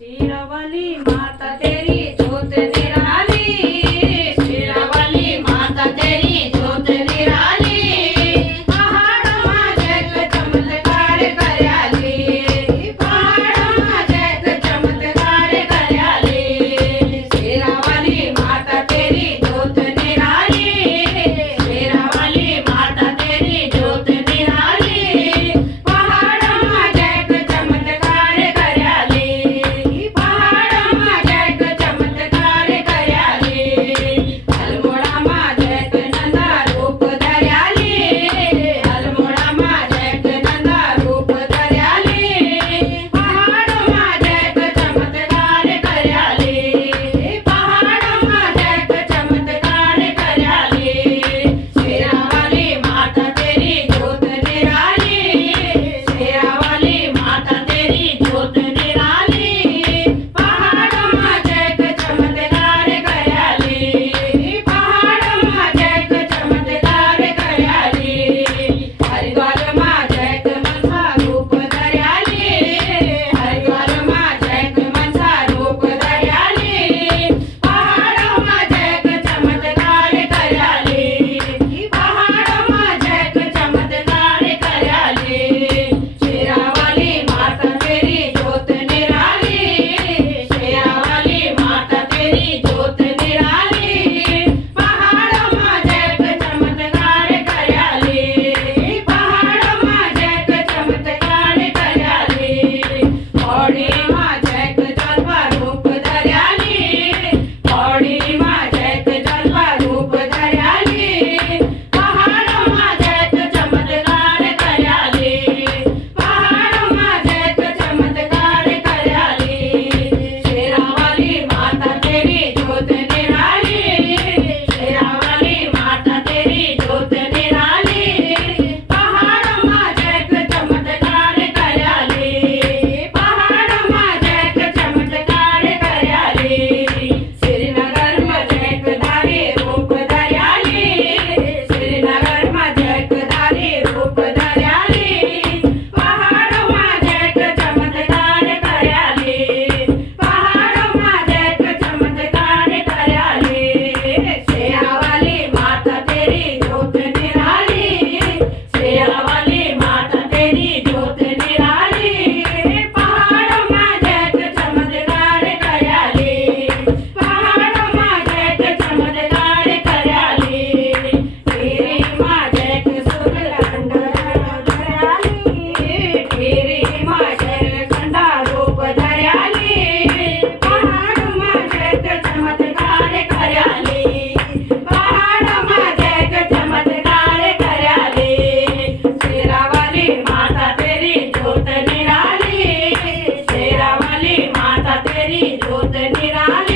शेरावाली माता तेरी ज्योत निराली, शेरावाली माता तेरी ज्योत निराली, पहाडमा जग चमत्कार कर्याली, पहाडमा जग चमत्कार कर्याली, शेरावाली माता तेरी ज्योत निराली, शेरावाली माता तेरी ज्योत निराली, पहाडमा जग चमत्कार कर्याली, पहाडमा जग चमत्कार कर्याली, अल्मोडामा जग नंदा रूप धर्याली, अल्मोडामा जग नंदा रूप धर्याली, पहाडमा जग चमत्कार कर्याली, पहाडमा जग चमत्कार कर्याली, शेरावाली माता तेरी ज्योत निराली, शेरावाली माता तेरी ज्योत निराली, पहाडमा जग चमत्कार कर्याली, पहाडमा जग चमत्कार कर्याली, हरिद्वारमा जग मनसा रूप धर्याली, हरिद्वारमा जग मनसा रूप धर्याली, पहाडमा जग चमत्कार कर्याली, पहाडमा जग चमत्कार कर्याली, शेरावाली माता तेरी ज्योत निराली, शेरावाली माता तेरी ज्योत निराली, पहाडमा जग चमत्कार कर्याली, पहाडमा जग चमत्कार कर्याली, पौडीमा जग जलवा रूप धर्याली, पौडीमा जग जलवा रूप धर्याली, पहाडमा जग चमत्कार कर्याली, पहाडमा जग चमत्कार कर्याली, शेरावाली माता तेरी ज्योत निराली, शेरावाली माता तेरी ज्योत निराली, पहाडमा जग चमत्कार कर्याली, पहाडमा जग चमत्कार कर्याली, श्रीनगरमा जगधारी रूप धर्याली, श्रीनगरमा जगधारी रूप धर्याली, पहाडमा जग चमत्कार कर्याली, पहाडमा जग चमत्कार कर्याली, शेरावाली माता तेरी ज्योत निराली, शेरावाली माता तेरी ज्योत निराली, पहाडमा जग चमत्कार कर्याली, पहाडमा जग चमत्कार कर्याली, तेरी मा जग सुरलंड धर्याली, तेरी मा जग खंडा रूप धर्याली, पहाडमा जग चमत्कार कर्याली, पहाडमा जग चमत्कार कर्याली, शेरावाली माता तेरी ज्योत निराली, शेरावाली माता तेरी ज्योत निराली,